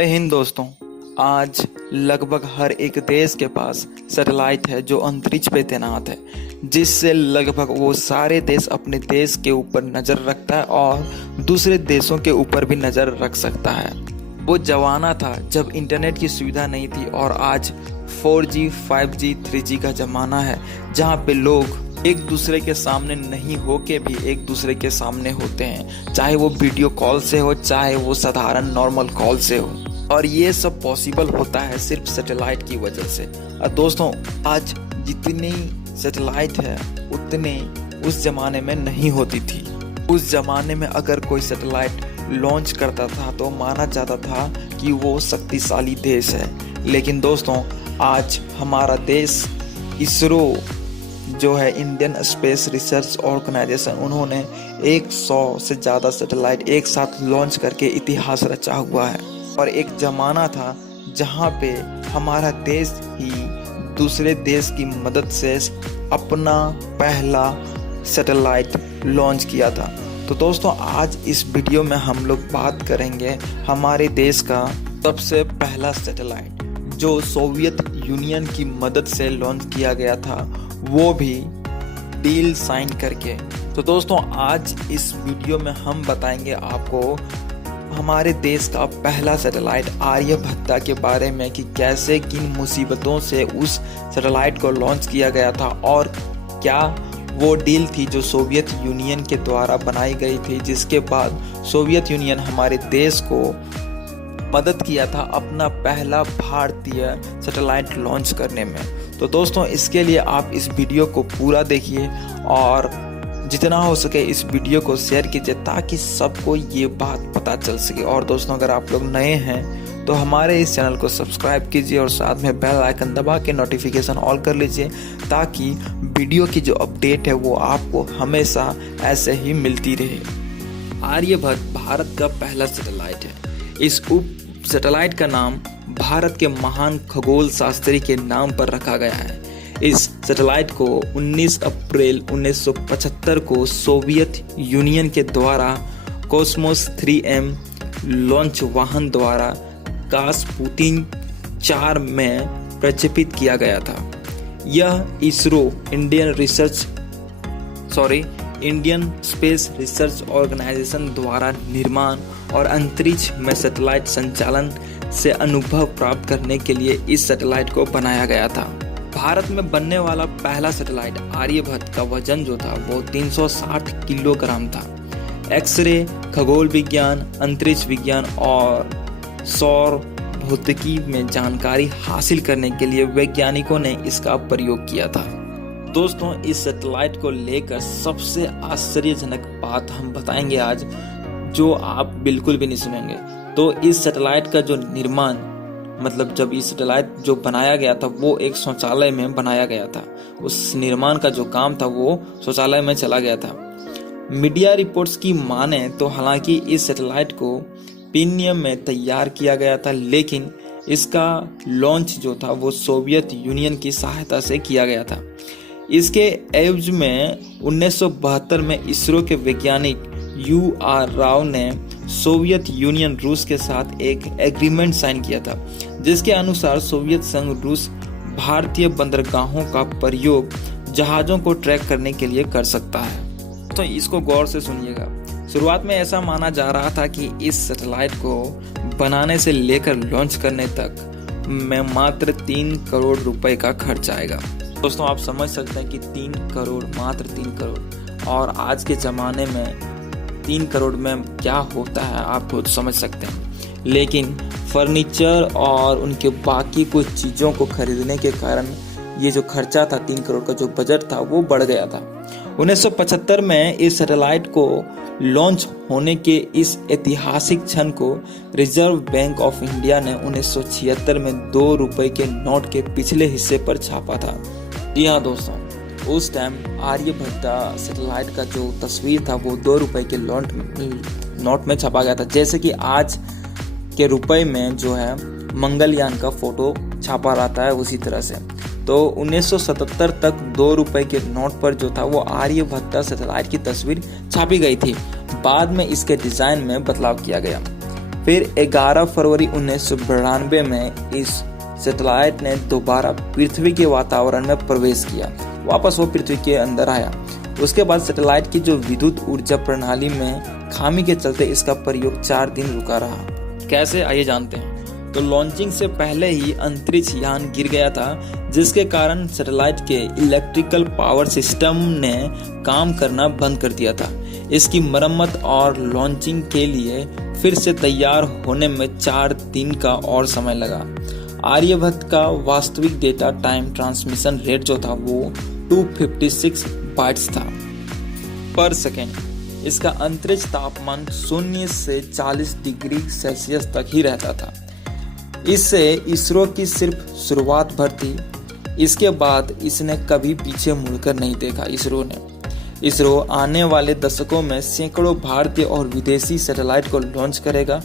जय हिंद दोस्तों। आज लगभग हर एक देश के पास सैटेलाइट है जो अंतरिक्ष पे तैनात है, जिससे लगभग वो सारे देश अपने देश के ऊपर नज़र रखता है और दूसरे देशों के ऊपर भी नज़र रख सकता है। वो ज़माना था जब इंटरनेट की सुविधा नहीं थी और आज 4G, 5G, 3G का ज़माना है, जहाँ पे लोग एक दूसरे के सामने नहीं होके भी एक दूसरे के सामने होते हैं, चाहे वो वीडियो कॉल से हो, चाहे वो साधारण नॉर्मल कॉल से हो। और ये सब पॉसिबल होता है सिर्फ सैटेलाइट की वजह से। और दोस्तों, आज जितनी सैटेलाइट है उतने उस ज़माने में नहीं होती थी। उस ज़माने में अगर कोई सैटेलाइट लॉन्च करता था तो माना जाता था कि वो शक्तिशाली देश है। लेकिन दोस्तों, आज हमारा देश इसरो जो है, इंडियन स्पेस रिसर्च ऑर्गेनाइजेशन, उन्होंने 100 से ज़्यादा सैटेलाइट एक साथ लॉन्च करके इतिहास रचा हुआ है। और एक ज़माना था जहाँ पे हमारा देश ही दूसरे देश की मदद से अपना पहला सैटेलाइट लॉन्च किया था। तो दोस्तों, आज इस वीडियो में हम लोग बात करेंगे हमारे देश का सबसे पहला सैटेलाइट जो सोवियत यूनियन की मदद से लॉन्च किया गया था, वो भी डील साइन करके। तो दोस्तों, आज इस वीडियो में हम बताएंगे आपको हमारे देश का पहला सैटेलाइट आर्यभट्टा के बारे में कि कैसे किन मुसीबतों से उस सैटेलाइट को लॉन्च किया गया था और क्या वो डील थी जो सोवियत यूनियन के द्वारा बनाई गई थी, जिसके बाद सोवियत यूनियन हमारे देश को मदद किया था अपना पहला भारतीय सैटेलाइट लॉन्च करने में। तो दोस्तों, इसके लिए आप इस वीडियो को पूरा देखिए और जितना हो सके इस वीडियो को शेयर कीजिए ताकि सबको ये बात पता चल सके। और दोस्तों, अगर आप लोग नए हैं तो हमारे इस चैनल को सब्सक्राइब कीजिए और साथ में बेल आइकन दबा के नोटिफिकेशन ऑल कर लीजिए ताकि वीडियो की जो अपडेट है वो आपको हमेशा ऐसे ही मिलती रहे। आर्यभट्ट भारत का पहला सैटेलाइट है। इस उप सैटेलाइट का नाम भारत के महान खगोल शास्त्री के नाम पर रखा गया है। इस सैटेलाइट को 19 अप्रैल 1975 को सोवियत यूनियन के द्वारा कॉस्मोस 3M लॉन्च वाहन द्वारा कास्पुटिन 4 में प्रक्षेपित किया गया था। यह ISRO Indian space research organisation द्वारा निर्माण और अंतरिक्ष में सैटेलाइट संचालन से अनुभव प्राप्त करने के लिए इस सैटेलाइट को बनाया गया था। भारत में बनने वाला पहला सैटेलाइट आर्यभट्ट का वजन जो था वो 360 किलोग्राम था। एक्सरे, खगोल विज्ञान, अंतरिक्ष विज्ञान और सौर भौतिकी में जानकारी हासिल करने के लिए वैज्ञानिकों ने इसका प्रयोग किया था। दोस्तों, इस सैटेलाइट को लेकर सबसे आश्चर्यजनक बात हम बताएंगे आज, जो आप बिल्कुल भी नहीं सुनेंगे। तो इस सैटेलाइट का जो निर्माण, मतलब जब इस सैटेलाइट जो बनाया गया था वो एक शौचालय में बनाया गया था। उस निर्माण का जो काम था वो शौचालय में चला गया था। मीडिया रिपोर्ट्स की माने तो हालांकि इस सैटेलाइट को पीनियम में तैयार किया गया था, लेकिन इसका लॉन्च जो था वो सोवियत यूनियन की सहायता से किया गया था। इसके एवज में 1972 में इसरो के वैज्ञानिक UR राव ने सोवियत यूनियन रूस के साथ एक एग्रीमेंट साइन किया था, जिसके अनुसार सोवियत संघ रूस भारतीय बंदरगाहों का प्रयोग जहाज़ों को ट्रैक करने के लिए कर सकता है। तो इसको गौर से सुनिएगा। शुरुआत में ऐसा माना जा रहा था कि इस सैटेलाइट को बनाने से लेकर लॉन्च करने तक में मात्र 3 करोड़ रुपए का खर्च आएगा। दोस्तों, आप समझ सकते हैं कि 3 करोड़, मात्र 3 करोड़, और आज के ज़माने में 3 करोड़ में क्या होता है आप खुद समझ सकते हैं। लेकिन फर्नीचर और उनके बाकी कुछ चीज़ों को खरीदने के कारण ये जो खर्चा था, 3 करोड़ का जो बजट था, वो बढ़ गया था। 1975 में इस सैटेलाइट को लॉन्च होने के इस ऐतिहासिक क्षण को रिजर्व बैंक ऑफ इंडिया ने 1976 में 2 रुपए के नोट के पिछले हिस्से पर छापा था। जी हाँ दोस्तों, उस टाइम आर्यभट्टा सैटेलाइट का जो तस्वीर था वो 2 रुपए के नोट में छपा गया था, जैसे कि आज के रुपए में जो है मंगलयान का फोटो छापा रहता है, उसी तरह से। तो 1977 तक 2 रुपए के नोट पर जो था वो आर्यभट्टा सैटेलाइट की तस्वीर छापी गई थी। बाद में इसके डिज़ाइन में बदलाव किया गया। फिर 11 फरवरी 1992 में इस सैटेलाइट ने दोबारा पृथ्वी के वातावरण में प्रवेश किया, वापस वो पृथ्वी के अंदर आया। उसके बाद सैटेलाइट की जो विद्युत ऊर्जा प्रणाली में खामी के चलते इसका प्रयोग 4 दिन रुका रहा। कैसे, आइए जानते हैं। तो लॉन्चिंग से पहले ही अंतरिक्ष यान गिर गया था, जिसके कारण सैटेलाइट के इलेक्ट्रिकल पावर सिस्टम ने काम करना बंद कर दिया था। इसकी मरम्मत और लॉन्चिंग के लिए फिर से तैयार होने में 4 दिन का और समय लगा। आर्यभट्ट का वास्तविक डेटा टाइम ट्रांसमिशन रेट जो था वो 256 बाइट्स था पर सेकेंड। इसका अंतरिक्ष तापमान 0 से 40 डिग्री सेल्सियस तक ही रहता था। इससे इसरो की सिर्फ शुरुआत भर थी। इसके बाद इसने कभी पीछे मुड़कर नहीं देखा। इसरो आने वाले दशकों में सैकड़ों भारतीय और विदेशी सैटेलाइट को लॉन्च करेगा।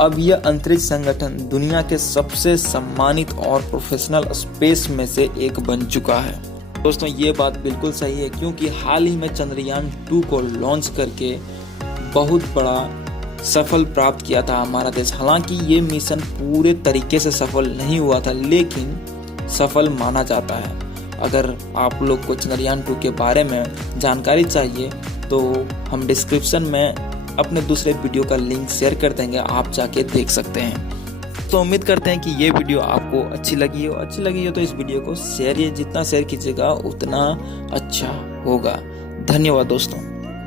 अब यह अंतरिक्ष संगठन दुनिया के सबसे सम्मानित और प्रोफेशनल स्पेस में से एक बन चुका है। दोस्तों, ये बात बिल्कुल सही है, क्योंकि हाल ही में चंद्रयान 2 को लॉन्च करके बहुत बड़ा सफल प्राप्त किया था हमारा देश। हालांकि ये मिशन पूरे तरीके से सफल नहीं हुआ था, लेकिन सफल माना जाता है। अगर आप लोग को चंद्रयान 2 के बारे में जानकारी चाहिए तो हम डिस्क्रिप्शन में अपने दूसरे वीडियो का लिंक शेयर कर देंगे, आप जाके देख सकते हैं। तो उम्मीद करते हैं कि ये वीडियो आपको अच्छी लगी हो तो इस वीडियो को शेयर, जितना शेयर कीजिएगा उतना अच्छा होगा। धन्यवाद दोस्तों।